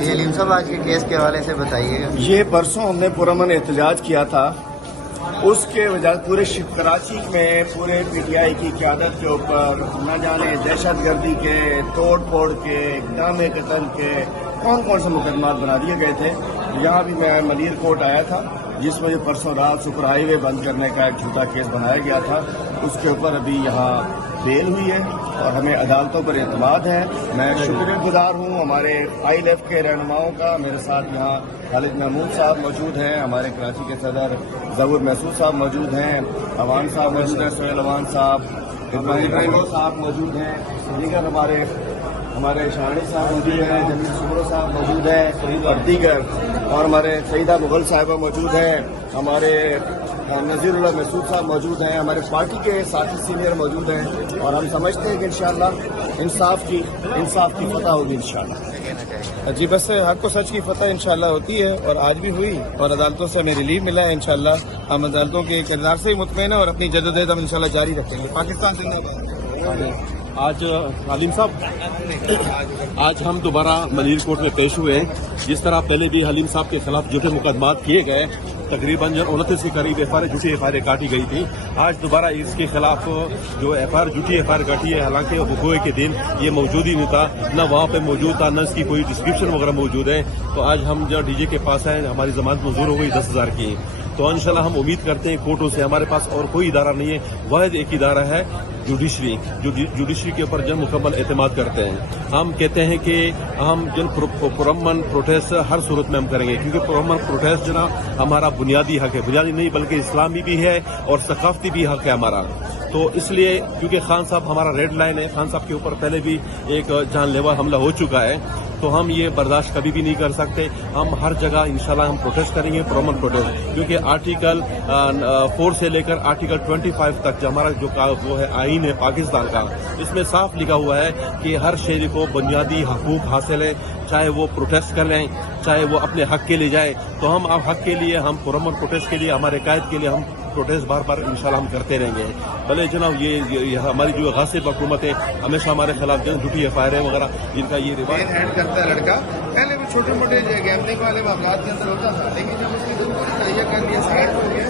حلیم صاحب آج کے کیس کے حوالے سے بتائیے گا. یہ پرسوں ہم نے پرامن احتجاج کیا تھا، اس کے وجہ پورے کراچی میں پورے پی ٹی آئی کی قیادت کے اوپر نہ جانے دہشت گردی کے، توڑ پھوڑ کے، اقدام قتل کے کون سے مقدمات بنا دیے گئے تھے. یہاں بھی میں ملیر کوٹ آیا تھا جس میں پرسوں رات سپر ہائی وے بند کرنے کا ایک جھوٹا کیس بنایا گیا تھا. اس کے اوپر ابھی یہاں بیل ہوئی ہے اور ہمیں عدالتوں پر اعتماد ہے. میں شکر گزار ہوں ہمارے آئی لیف کے رہنماؤں کا. میرے ساتھ یہاں خالد محمود صاحب موجود ہیں، ہمارے کراچی کے صدر ظہور محسود صاحب موجود ہیں، عوان صاحب موجود ہیں، سہیل عوان صاحب، ابراہیم صاحب موجود ہیں، دیگر ہمارے شہانی صاحب موجود ہیں، جمیل سمرو صاحب موجود ہیں اور دیگر، اور ہمارے سیدہ مغل صاحبہ موجود ہیں، ہمارے نذیر اللہ محسود صاحب موجود ہیں، ہمارے پارٹی کے ساتھی سینئر موجود ہیں. اور ہم سمجھتے ہیں کہ انشاءاللہ انصاف کی فتح ہوگی انشاءاللہ. جی بس حق و سچ کی فتح انشاءاللہ ہوتی ہے اور آج بھی ہوئی اور عدالتوں سے ہمیں ریلیف ملا ہے. انشاءاللہ ہم عدالتوں کے کردار سے ہی مطمئن ہیں اور اپنی جدوجہد ہم انشاءاللہ جاری رکھیں گے. پاکستان زندہ. آج حلیم صاحب، آج ہم دوبارہ ملیر کورٹ میں پیش ہوئے ہیں. جس طرح پہلے بھی حلیم صاحب کے خلاف جھوٹے مقدمات کیے گئے، تقریباً 29 کے قریب جھوٹی ایف آئی آر کاٹی گئی تھی. آج دوبارہ اس کے خلاف جو جھوٹی ایف آئی آر کاٹی ہے، حالانکہ وقوع کے دن یہ موجود ہی نہیں تھا، نہ وہاں پہ موجود تھا، نہ اس کی کوئی ڈسکرپشن وغیرہ موجود ہے. تو آج ہم جو ڈی جے کے پاس ہیں، ہماری ضمانت منظور ہو گئی 10,000 کی. تو انشاءاللہ ہم امید کرتے ہیں کورٹوں سے، ہمارے پاس اور کوئی ادارہ نہیں ہے، واحد ایک ادارہ ہے جوڈیشری کے اوپر جن مکمل اعتماد کرتے ہیں. ہم کہتے ہیں کہ ہم جن پرامن پروٹیسٹ ہر صورت میں ہم کریں گے، کیونکہ پرامن پروٹیسٹ جناب ہمارا بنیادی حق ہے، بنیادی نہیں بلکہ اسلامی بھی ہے اور ثقافتی بھی حق ہے ہمارا. تو اس لیے کیونکہ خان صاحب ہمارا ریڈ لائن ہے، خان صاحب کے اوپر پہلے بھی ایک جان لیوا حملہ ہو چکا ہے، تو ہم یہ برداشت کبھی بھی نہیں کر سکتے. ہم ہر جگہ انشاءاللہ ہم پروٹیسٹ کریں گے، پرامن پروٹیسٹ، کیونکہ آرٹیکل 4 سے لے کر آرٹیکل 25 تک جو ہمارا وہ ہے آئین ہے پاکستان کا، اس میں صاف لکھا ہوا ہے کہ ہر شہری کو بنیادی حقوق حاصل ہے، چاہے وہ پروٹیسٹ کر لیں، چاہے وہ اپنے حق کے لیے جائے. تو ہم اب حق کے لیے، ہم پرامن پروٹیسٹ کے لیے، ہمارے قائد کے لیے ہم پروٹیسٹ بار بار انشاءاللہ ہم کرتے رہیں گے. بھلے جناب یہ ہماری جو غاصب حکومت ہے ہمیشہ ہمارے خلاف جھوٹی ایف آئی آر وغیرہ جن کا یہ رواج ہینڈ کرتا ہے لڑکا. پہلے بھی چھوٹے موٹے گیملنگ والے معاملات کے اندر ہوتا تھا، لیکن جب اس کی تہیا کر لیا، سائڈ ہو گیا،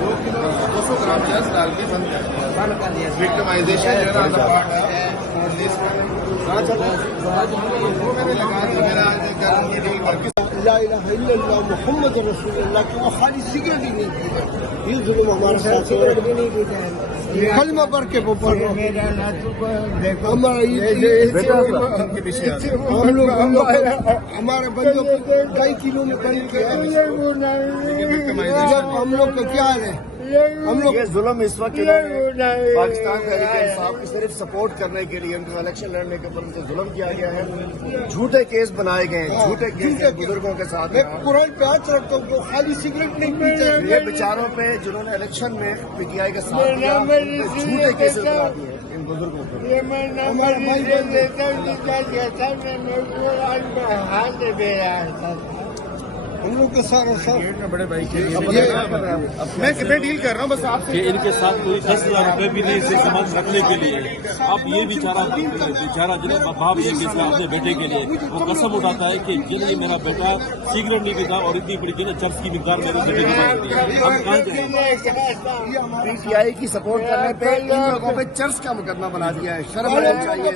200 گرام چرس ڈال کے بند کر دیا. وکٹمائزیشن جو ہے نا پارٹ ہے میں نے لگا دیا. لا الہ الا اللہ محمد رسول اللہ کی خالی سگریٹ ہی نہیں پیتے. یہ ظلم ہمارے ساتھ ہو رہا ہے. کلمہ پڑھ کے پڑھ رہا ہمارے بندوں کو 2.5 کلو میں بند کیا. جب ہم لوگ کا کیا ہے، ہم لوگ یہ ظلم اس وقت پاکستان تحریک انصاف کی صرف سپورٹ کرنے کے لیے ان کو الیکشن لڑنے کے اوپر ان کو ظلم کیا گیا ہے. جھوٹے کیس بنائے گئے ہیں، جھوٹے کیس بزرگوں کے ساتھ. میں قرآن پہ ہاتھ رکھتا ہوں کہ خالی سگریٹ نہیں پیتے. یہ بیچاروں پہ جنہوں نے الیکشن میں پی ٹی آئی کا ساتھ دیا، ان پہ جھوٹے کیسز بنا دیے ان بزرگوں پہ. ہمارے ہم لوگ کے سارا بڑے بھائی کے میں ڈیل کر رہا ہوں بس آپ کہ ان کے ساتھ کوئی 10,000 روپے بھی نہیں اسے ضمانت رکھنے کے لیے. اب یہ بیچارہ جنہیں باپ یہ کس کا اپنے بیٹے کے لیے وہ قسم اٹھاتا ہے کہ جنہیں میرا بیٹا سگریٹ نہیں پیتا اور اتنی بڑی جنہیں چرس کی مقدار میرے بیٹے کو مانگتی ہے. ہم کہاں جائیں؟ پی ٹی آئی کی سپورٹ کرنے پہ ان لوگوں پہ چرس کا مقدمہ بنا دیا ہے. شرم آنا چاہیے.